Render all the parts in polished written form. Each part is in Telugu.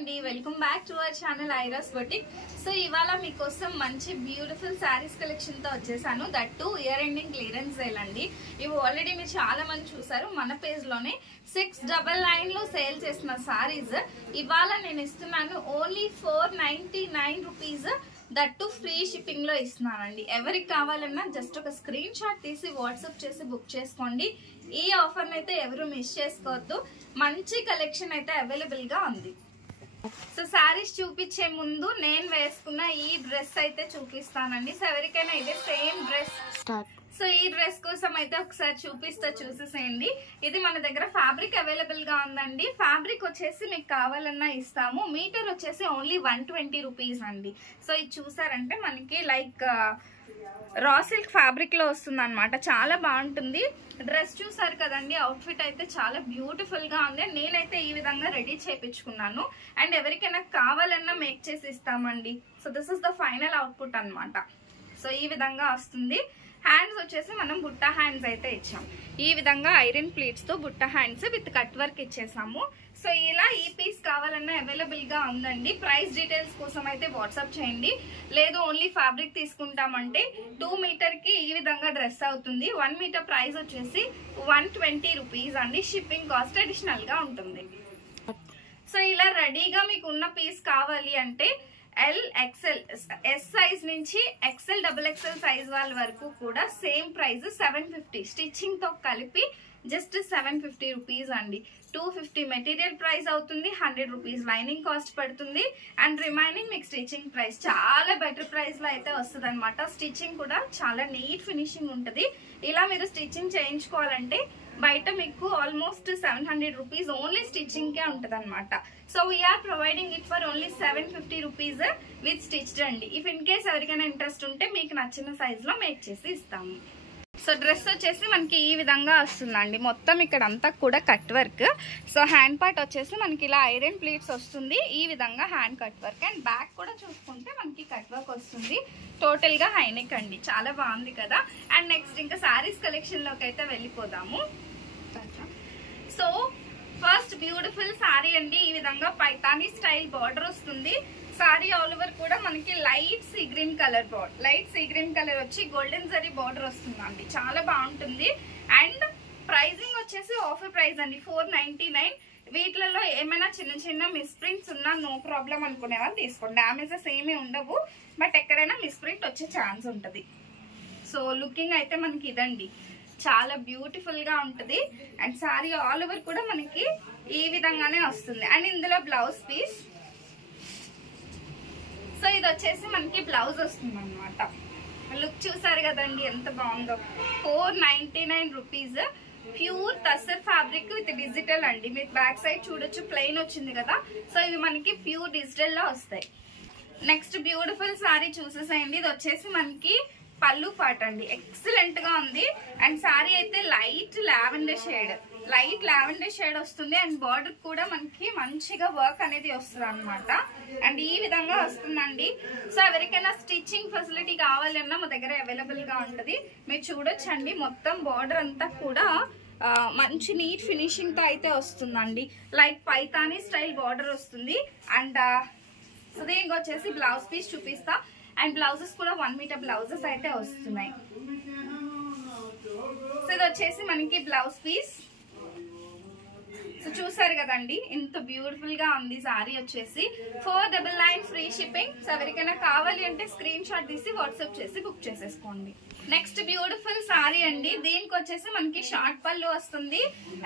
అండి, welcome back to our channel Iras boutique. So ఇవాళ మీకోసం మంచి బ్యూటిఫుల్ శారీస్ కలెక్షన్ తో వచ్చేసాను. That too year ending clearance sale అండి. ఇవి ఆల్రెడీ మీరు చాలా మంది చూసారు. మన పేజ్ లోనే 699 లో సేల్ చేసిన శారీస్ ఇవాళ నేను ఇస్తున్నాను only 499 rupees. That to free shipping లో ఇస్తున్నానండి. ఎవరికి కావాలన్నా జస్ట్ ఒక స్క్రీన్ షాట్ తీసి వాట్సాప్ చేసి బుక్ చేసుకోండి. ఈ ఆఫర్ అయితే ఎవరు మిస్ చేసుకోవద్దు. మంచి కలెక్షన్ అయితే అవైలబుల్ గా ఉంది. సో శారీస్ చూపించే ముందు నేను వేసుకున్న ఈ డ్రెస్ అయితే చూపిస్తానండి. సో ఎవరికైనా ఇదే సేమ్ డ్రెస్, సో ఈ డ్రెస్ కోసం అయితే ఒకసారి చూసేసేయండి. ఇది మన దగ్గర ఫ్యాబ్రిక్ అవైలబుల్ గా ఉందండి. ఫ్యాబ్రిక్ వచ్చేసి మీకు కావాలన్నా ఇస్తాము. మీటర్ వచ్చేసి ఓన్లీ 120 రూపీస్ అండి. సో ఇది చూసారంటే మనకి లైక్ రా సిల్క్ ఫ్యాబ్రిక్ లో వస్తుంది అనమాట. చాలా బాగుంటుంది. డ్రెస్ చూసారు కదండి, అవుట్ఫిట్ అయితే చాలా బ్యూటిఫుల్ గా ఉంది. నేనైతే ఈ విధంగా రెడీ చేయించుకున్నాను. అండ్ ఎవరికైనా కావాలన్నా మేక్ చేసి ఇస్తామండి. So this is the final output అనమాట. సో ఈ విధంగా వస్తుంది. హ్యాండ్స్ వచ్చేసి మనం బుట్ట హ్యాండ్స్ అయితే ఇచ్చాం. ఈ విధంగా ఐరన్ ప్లీట్స్ తో బుట్ట హ్యాండ్స్ విత్ కట్ వర్క్ ఇచ్చేసాము. సో ఇలా ఈ పీస్ కావాలన్నా అవైలబుల్ గా ఉందండి. ప్రైస్ డీటెయిల్స్ కోసం అయితే వాట్సాప్ చేయండి. లేదు ఓన్లీ ఫ్యాబ్రిక్ తీసుకుంటామంటే 2 మీటర్ కి ఈ విధంగా డ్రెస్ అవుతుంది. 1 మీటర్ ప్రైస్ వచ్చేసి 120 రూపీస్ అండి. షిప్పింగ్ కాస్ట్ అడిషనల్ గా ఉంటుంది. సో ఇలా రెడీగా మీకు ఉన్న పీస్ కావాలి అంటే ఎల్, ఎక్సెల్, ఎస్ సైజ్ నుంచి ఎక్సెల్, XXL సైజ్ వాళ్ళ వరకు కూడా సేమ్ ప్రైస్ 750. స్టిచ్చింగ్ తో కలిపి జస్ట్ 750 రూపీస్ అండి. 250 మెటీరియల్ ప్రైస్ అవుతుంది. 100 రూపీస్ లైనింగ్ కాస్ట్ పడుతుంది. అండ్ రిమైనింగ్ మీకు స్టిచ్చింగ్ ప్రైస్ చాలా బెటర్ ప్రైస్ లో అయితే వస్తుంది అనమాట. స్టిచ్చింగ్ కూడా చాలా నీట్ ఫినిషింగ్ ఉంటుంది. ఇలా మీరు స్టిచ్చింగ్ చేయించుకోవాలంటే బయట మీకు ఆల్మోస్ట్ 700 రూపీస్ ఓన్లీ స్టిచ్చింగ్ కే ఉంటది అనమాట. So we are providing it for only 750 rupees with stitched అండి. ఇఫ్ ఇన్ కేస్ ఎవరికైనా ఇంట్రెస్ట్ ఉంటే మీకు నచ్చిన సైజ్ లో మేక్ చేసి ఇస్తాము. సో డ్రెస్ వచ్చేసి మనకి ఈ విధంగా వస్తుందండి. మొత్తం ఇక్కడ అంతా కూడా cut work. So hand part వచ్చేసి మనకి ఇలా ఐరన్ ప్లీట్స్ వస్తుంది. ఈ విధంగా hand cut work. And back కూడా చూసుకుంటే మనకి కట్ వర్క్ వస్తుంది. టోటల్ గా హైనెక్ అండి. చాలా బాగుంది కదా. అండ్ నెక్స్ట్ ఇంకా శారీస్ కలెక్షన్ లోకి అయితే వెళ్ళిపోదాము. సో ఫస్ట్ బ్యూటిఫుల్ శారీ అండి. ఈ విధంగా పైతానీ స్టైల్ బార్డర్ వస్తుంది. సారీ ఆల్ ఓవర్ కూడా మనకి light sea green colour border, light sea green colour వచ్చి గోల్డెన్ జరీ బార్డర్ వస్తుందండి. చాలా బాగుంటుంది. అండ్ ప్రైజింగ్ వచ్చేసి ఆఫర్ ప్రైస్ అండి 499. వీటిలలో ఏమైనా చిన్న చిన్న మిస్ప్రింట్స్ ఉన్నా నో ప్రాబ్లం అనుకునే వాళ్ళు తీసుకోండి. డ్యామేజెస్ ఏమీ ఉండవు. బట్ ఎక్కడైనా మిస్ప్రింట్ వచ్చే ఛాన్స్ ఉంటుంది. సో లుకింగ్ అయితే మనకి ఇదండి. చాలా బ్యూటిఫుల్ గా ఉంటుంది. అండ్ సారీ ఆల్ ఓవర్ కూడా మనకి ఈ విధంగానే వస్తుంది. అండ్ ఇందులో బ్లౌజ్ పీస్. సో ఇది వచ్చేసి మనకి బ్లౌజ్ వస్తుంది అనమాట. లుక్ చూసారు కదండి ఎంత బాగుందో. 499 rupees. Pure tussar fabric with digital అండి. మీరు బ్యాక్ సైడ్ చూడొచ్చు, ప్లెయిన్ వచ్చింది కదా. సో ఇవి మనకి ప్యూర్ డిజిటల్ లో వస్తాయి. నెక్స్ట్ బ్యూటిఫుల్ సారీ చూసేసేయండి. ఇది వచ్చేసి మనకి పళ్ళు పాట అండి. ఎక్సలెంట్ గా ఉంది. అండ్ సారీ అయితే లైట్ లావెండర్ షేడ్ వస్తుంది. అండ్ బార్డర్ కూడా మనకి మంచిగా వర్క్ అనేది వస్తుంది అనమాట. అండ్ ఈ విధంగా వస్తుందండి. సో ఎవరికైనా స్టిచ్చింగ్ ఫెసిలిటీ కావాలన్నా మా దగ్గర అవైలబుల్ గా ఉంటది. మీరు చూడొచ్చండి. మొత్తం బార్డర్ అంతా కూడా మంచి నీట్ ఫినిషింగ్ తో అయితే వస్తుందండి. లైక్ పైతానీ స్టైల్ బార్డర్ వస్తుంది. అండ్ సో దీనికి వచ్చేసి బ్లౌజ్ పీస్ చూపిస్తా. అండ్ బ్లౌజెస్ కూడా 1 మీటర్ బ్లౌజెస్ అయితే వస్తున్నాయి. సో ఇది వచ్చేసి మనకి బ్లౌజ్ పీస్. సో చూసారు కదండి ఎంత బ్యూటిఫుల్ గా ఉంది. సారీ వచ్చేసి 499 ఫ్రీ షిప్పింగ్. సో ఎవరికైనా కావాలి అంటే స్క్రీన్ షాట్ తీసి వాట్సాప్ చేసి బుక్ చేసేసుకోండి. నెక్స్ట్ బ్యూటిఫుల్ సారీ అండి. దీనికి వచ్చేసి మనకి షార్ట్ పళ్ళు వస్తుంది.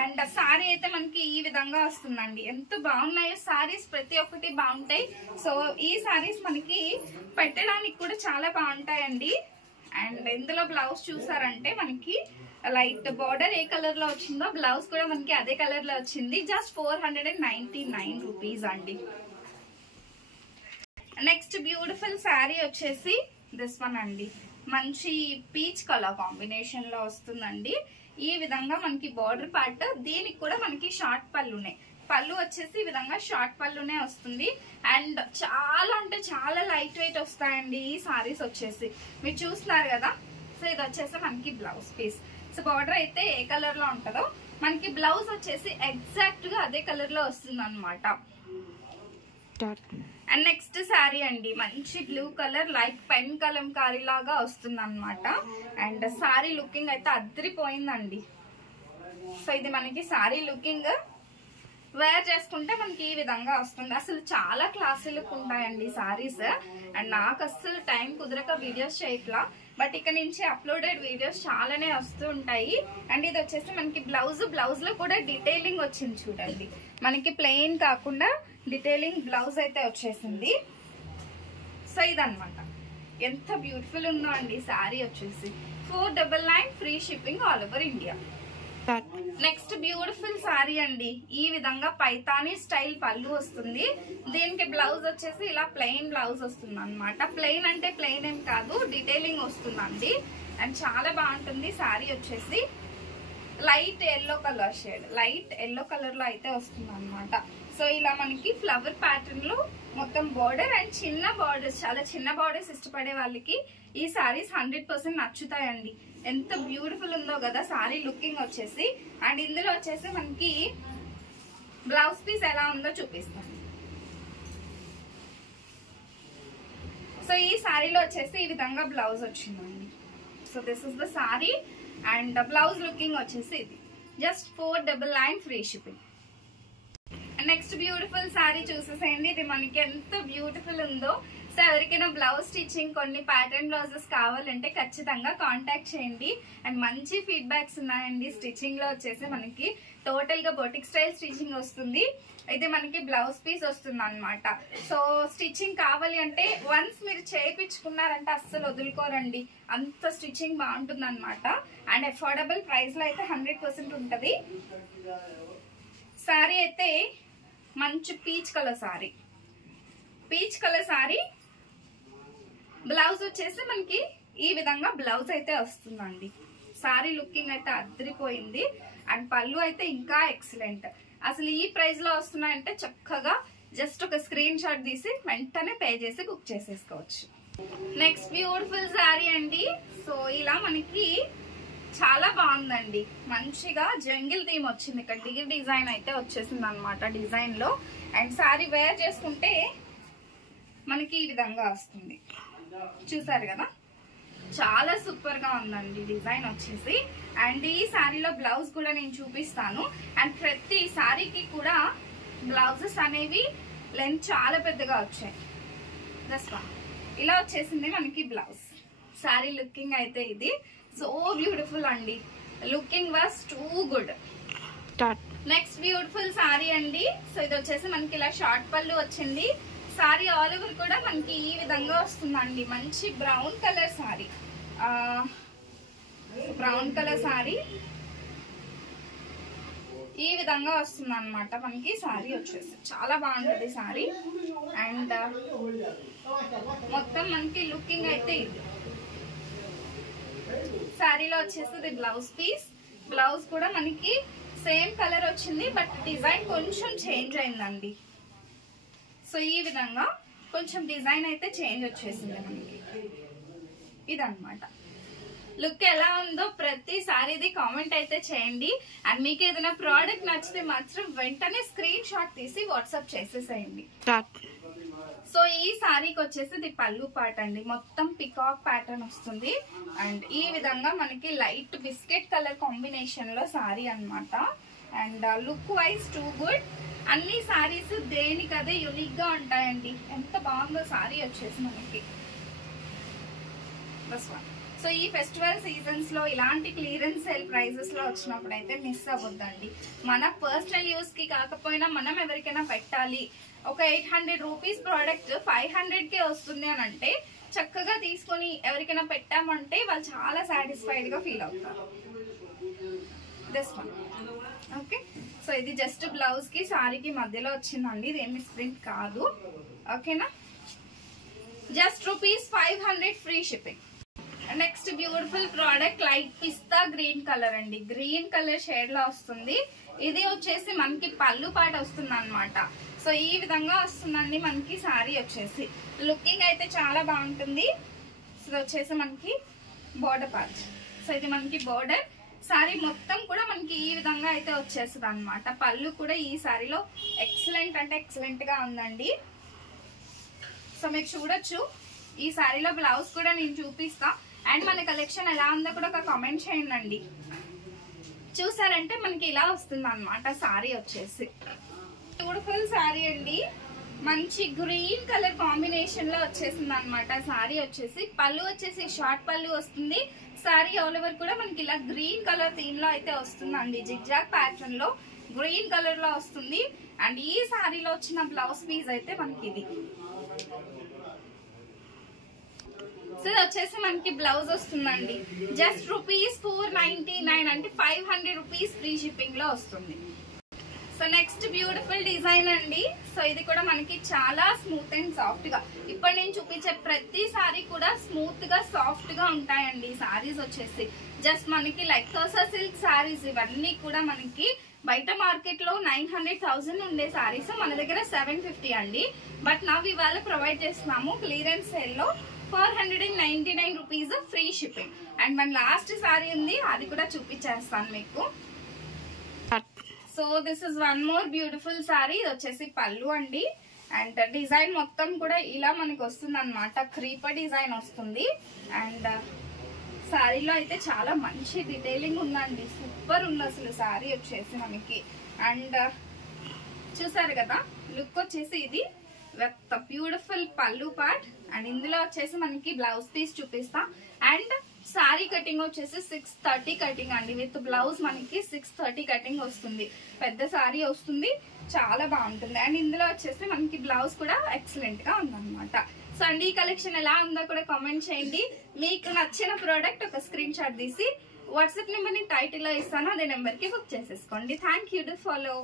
అండ్ సారీ అయితే మనకి ఈ విధంగా వస్తుందండి. ఎంత బాగున్నాయో సారీస్, ప్రతి ఒక్కటి బాగుంటాయి. సో ఈ సారీస్ మనకి పెట్టడానికి కూడా చాలా బాగుంటాయండి. అండ్ ఇందులో బ్లౌజ్ చూసారంటే మనకి లైట్ బార్డర్ ఏ కలర్ లో వచ్చిందో బ్లౌజ్ కూడా మనకి అదే కలర్ లో వచ్చింది. జస్ట్ 499 రూపీస్ అండి. నెక్స్ట్ బ్యూటిఫుల్ శారీ వచ్చేసి దిస్ వన్ అండి. మంచి పీచ్ కలర్ కాంబినేషన్ లో వస్తుందండి. ఈ విధంగా మనకి బార్డర్ పార్ట్. దీనికి కూడా మనకి షార్ట్ పళ్ళునే. పళ్ళు వచ్చేసి ఈ విధంగా షార్ట్ పళ్ళునే వస్తుంది. అండ్ చాలా అంటే చాలా లైట్ వెయిట్ వస్తాయండి ఈ సారీస్ వచ్చేసి. మీరు చూస్తున్నారు కదా. సో ఇది వచ్చేసి మనకి బ్లౌజ్ పీస్. సో బార్డర్ అయితే ఏ కలర్ లో ఉంటుందో మనకి బ్లౌజ్ వచ్చేసి ఎగ్జాక్ట్ గా అదే కలర్ లో వస్తుంది అనమాట. అండ్ నెక్స్ట్ శారీ అండి, మంచి blue colour light pen Kalamkari లాగా వస్తుంది అనమాట. అండ్ శారీ లుకింగ్ అయితే అద్దరిపోయిందండి. సో ఇది మనకి శారీ లుకింగ్, వేర్ చేసుకుంటే మనకి ఈ విధంగా వస్తుంది. అసలు చాలా క్లాసీ లుక్ ఉంటాయండి శారీస్. అండ్ నాకు అసలు టైం కుదరక వీడియోస్ చేయట్లా, బట్ ఇక నుంచి అప్లోడెడ్ వీడియోస్ చాలానే వస్తూ ఉంటాయి. అండ్ ఇది వచ్చేసి మనకి బ్లౌజ్ లో కూడా డీటెయిలింగ్ వచ్చింది చూడండి. మనకి ప్లెయిన్ కాకుండా డీటెయిలింగ్ బ్లౌజ్ అయితే వచ్చేసింది. సో ఇదన్నమాట, ఎంత బ్యూటిఫుల్ ఉందో అండి శారీ వచ్చేసి. 499 free shipping all over India. Next beautiful sari అండి, ఈ విధంగా పైతానీ స్టైల్ పళ్ళు వస్తుంది. దీనికి బ్లౌజ్ వచ్చేసి ఇలా ప్లెయిన్ బ్లౌజ్ వస్తుంది అనమాట. ప్లెయిన్ అంటే ప్లెయిన్ ఏం కాదు, డీటెయిలింగ్ వస్తుందండి. అండ్ చాలా బాగుంటుంది శారీ వచ్చేసి. Light yellow colour shade, light yellow colour లో అయితే వస్తుంది అనమాట. సో ఇలా మనకి ఫ్లవర్ ప్యాటర్న్ లో మొత్తం బార్డర్ అండ్ చిన్న బార్డర్స్, చాలా చిన్న బార్డర్స్ ఇష్టపడే వాళ్ళకి ఈ శారీస్ 100% నచ్చుతాయండి. ఎంత బ్యూటిఫుల్ ఉందో కదా శారీ లుకింగ్ వచ్చేసి. అండ్ ఇందులో వచ్చేసి మనకి బ్లౌజ్ పీస్ ఎలా ఉందో చూపిస్తాను. సో ఈ శారీలో వచ్చేసి ఈ విధంగా బ్లౌజ్ వచ్చిందండి. So this is the sari and blouse looking వచ్చేసి ఇది. Just 499 free shipping. Next beautiful sari చూసేసేయండి. ఇది మనకి ఎంత బ్యూటిఫుల్ ఉందో. సో ఎవరికైనా బ్లౌజ్ స్టిచ్చింగ్, కొన్ని ప్యాటర్న్ బ్లౌజెస్ కావాలంటే ఖచ్చితంగా కాంటాక్ట్ చేయండి. అండ్ మంచి ఫీడ్బ్యాక్స్ ఉన్నాయండి. స్టిచ్చింగ్ లో వచ్చేసి మనకి టోటల్ గా బొటిక్ స్టైల్ స్టిచ్చింగ్ వస్తుంది. ఇది మనకి బ్లౌజ్ పీస్ వస్తుంది అనమాట. సో స్టిచ్చింగ్ కావాలి అంటే వన్స్ మీరు చేయించుకున్నారంటే అస్సలు వదులుకోరండి, అంత స్టిచ్చింగ్ బాగుంటుంది అనమాట. అండ్ అఫోర్డబుల్ ప్రైస్ లో అయితే 100% ఉంటది. శారీ అయితే మంచి peach colour sari, peach colour sari. Blouse వచ్చేసి మనకి ఈ విధంగా బ్లౌజ్ అయితే వస్తుందండి. శారీ లుకింగ్ అయితే అద్దరిపోయింది. అండ్ పళ్ళు అయితే ఇంకా ఎక్సలెంట్. అసలు ఈ ప్రైస్ లో వస్తున్నాయంటే చక్కగా జస్ట్ ఒక స్క్రీన్ షాట్ తీసి వెంటనే పే చేసి బుక్ చేసేసుకోవచ్చు. నెక్స్ట్ బ్యూటిఫుల్ శారీ అండి. సో ఇలా మనకి చాలా బాగుందండి, మంచిగా జంగిల్ థీమ్ వచ్చింది. ఇక్కడ డిగర్ డిజైన్ అయితే వచ్చేసింది అనమాట డిజైన్ లో. అండ్ శారీ వేర్ చేసుకుంటే మనకి ఈ విధంగా వస్తుంది, చూసారు కదా. చాలా సూపర్ గా ఉందండి డిజైన్ వచ్చేసి. అండ్ ఈ శారీలో బ్లౌజ్ కూడా నేను చూపిస్తాను. అండ్ ప్రతి శారీకి కూడా బ్లౌజెస్ అనేవి లెంత్ చాలా పెద్దగా వచ్చాయి. ఇలా వచ్చేసింది మనకి బ్లౌజ్. శారీ లుకింగ్ అయితే ఇది సో బ్యూటిఫుల్ అండి, looking was too good. Next beautiful sari అండి. సో ఇది వచ్చేసి మనకి ఇలా షార్ట్ పళ్ళు వచ్చింది. శారీ ఆల్ ఓవర్ కూడా మనకి ఈ విధంగా వస్తుందండి. మంచి brown colour sari, brown colour sari ఈ విధంగా వస్తుంది అనమాట మనకి. శారీ వచ్చేసి చాలా బాగుంటుంది శారీ. అండ్ మొత్తం మనకి లుకింగ్ అయితే ఇది. శారీలో వచ్చేసి ఇది బ్లౌజ్ పీస్. బ్లౌజ్ కూడా మనకి సేమ్ కలర్ వచ్చింది, బట్ డిజైన్ కొంచెం చేంజ్ అయిందండి. సో ఈ విధంగా కొంచెం డిజైన్ అయితే చేంజ్ వచ్చేసింది మనకి. ఇదన్నమాట. లుక్ ఎలా ఉందో ప్రతి సారీది కామెంట్ అయితే చేయండి. అండ్ మీకు ఏదైనా ప్రోడక్ట్ నచ్చితే మాత్రం వెంటనే స్క్రీన్ షాట్ తీసి వాట్సాప్ చేసేసేయండి. సో ఈ సారీకి వచ్చేసి ఇది పళ్ళు పార్ట్ అండి, మొత్తం పికాక్ ప్యాటర్న్ వస్తుంది. అండ్ ఈ విధంగా మనకి లైట్ బిస్కెట్ కలర్ కాంబినేషన్ లో సారీ అన్నమాట. And look wise too good. అన్ని సారీస్ దేనికదే యూనిక్ గా ఉంటాయండి. ఎంత బాగుందో సారీ వచ్చేసి మనకి. సో ఈ ఫెస్టివల్ సీజన్స్ లో ఇలాంటి క్లియరెన్స్ సేల్ ప్రైజెస్ లో వచ్చినప్పుడు అయితే మిస్ అవ్వద్దండి. మన పర్సనల్ యూస్ కి కాకపోయినా మనం ఎవరికైనా పెట్టాలి, ఒక 800 రూపీస్ ప్రోడక్ట్ 500కే వస్తుంది అని అంటే చక్కగా తీసుకొని ఎవరికైనా పెట్టామంటే వాళ్ళు చాలా సాటిస్ఫైడ్ గా ఫీల్ అవుతారు. This one okay. సో ఇది జస్ట్ బ్లౌజ్ కి సారీకి మధ్యలో వచ్చిందండి, ఇది ఏమి ప్రింట్ కాదు. ఓకేనా, just ₹500 free shipping. Next beautiful product light pista green colour అండి, గ్రీన్ కలర్ షేడ్ లో వస్తుంది. ఇది వచ్చేసి మనకి పళ్ళు పాట వస్తుంది అనమాట. సో ఈ విధంగా వస్తుందండి మనకి సారీ వచ్చేసి. లుకింగ్ అయితే చాలా బాగుంటుంది. సో వచ్చేసి మనకి బోర్డర్ పార్ట్. సో ఇది మనకి బోర్డర్. సారీ మొత్తం కూడా మనకి ఈ విధంగా అయితే వచ్చేస్తుంది అనమాట. పళ్ళు కూడా ఈ సారీలో ఎక్సలెంట్ అంటే ఎక్సలెంట్ గా ఉందండి. సో మీకు చూడొచ్చు ఈ శారీలో బ్లౌజ్ కూడా నేను చూపిస్తా. అండ్ మన కలెక్షన్ ఎలా ఉందో కూడా ఒక కామెంట్ చేయండి. చూసారంటే మనకి ఇలా వస్తుంది అన్నమాట శారీ వచ్చేసి. బ్యూటిఫుల్ శారీ అండి, మంచి గ్రీన్ కలర్ కాంబినేషన్ లో వచ్చేసింది అనమాట శారీ వచ్చేసి. పళ్ళు వచ్చేసి షార్ట్ పళ్ళు వస్తుంది. శారీ ఆల్ ఓవర్ కూడా మనకి ఇలా గ్రీన్ కలర్ థీమ్ లో అయితే వస్తుందండి. జిగ్జాగ్ ప్యాటర్న్ లో గ్రీన్ కలర్ లో వస్తుంది. అండ్ ఈ శారీలో వచ్చిన బ్లౌజ్ పీస్ అయితే మనకి ఇది. సో ఇది వచ్చేసి మనకి బ్లౌజ్ వస్తుందండి. జస్ట్ ₹499 అంటే 500 రూపీస్ ఫ్రీ షిప్పింగ్ లో వస్తుంది. సో నెక్స్ట్ బ్యూటిఫుల్ డిజైన్ అండి. సో ఇది కూడా మనకి చాలా స్మూత్ అండ్ సాఫ్ట్ గా, ఇప్పుడు నేను చూపించే ప్రతి సారీ కూడా స్మూత్ గా సాఫ్ట్ గా ఉంటాయండి. సారీస్ వచ్చేసి జస్ట్ మనకి లెక్కోసా సిల్క్ సారీస్ ఇవన్నీ కూడా మనకి బయట మార్కెట్ లో 900,000 ఉండే సారీస్ మన దగ్గర 750 అండి. బట్ నవ్ ఇవాళ ప్రొవైడ్ చేస్తున్నాము క్లియరెన్స్ సేల్ లో 499 రూపీస్ ఫ్రీ షిప్పింగ్. అండ్ మన లాస్ట్ సారీ ఉంది, అది కూడా చూపించేస్తాను మీకు. So this is one more beautiful sorry. ఇది వచ్చేసి పళ్ళు అండి. అండ్ డిజైన్ మొత్తం కూడా ఇలా మనకి వస్తుంది అనమాట. క్రీపర్ డిజైన్ వస్తుంది. అండ్ సారీలో అయితే చాలా మంచి డీటెయిలింగ్ ఉందండి. సూపర్ ఉంది అసలు సారీ వచ్చేసి మనకి. అండ్ చూసారు కదా లుక్ వచ్చేసి ఇది బ్యూటిఫుల్ పళ్ళు పార్ట్. అండ్ ఇందులో వచ్చేసి మనకి బ్లౌజ్ పీస్ చూపిస్తా. అండ్ సారీ కటింగ్ వచ్చేసి 630 కటింగ్ అండి. విత్ బ్లౌజ్ మనకి 630 కటింగ్ వస్తుంది. పెద్ద సారీ వస్తుంది, చాలా బాగుంటుంది. అండ్ ఇందులో వచ్చేసి మనకి బ్లౌజ్ కూడా ఎక్సలెంట్ గా ఉందన్నమాట. సో అండి ఈ కలెక్షన్ ఎలా ఉందో కూడా కామెంట్ చేయండి. మీకు నచ్చిన ప్రోడక్ట్ ఒక స్క్రీన్ షాట్ తీసి వాట్సాప్ నెంబర్ ని టైటిల్ లో ఇస్తాను, అదే నెంబర్ కి బుక్ చేసేసుకోండి. Thank you to follow.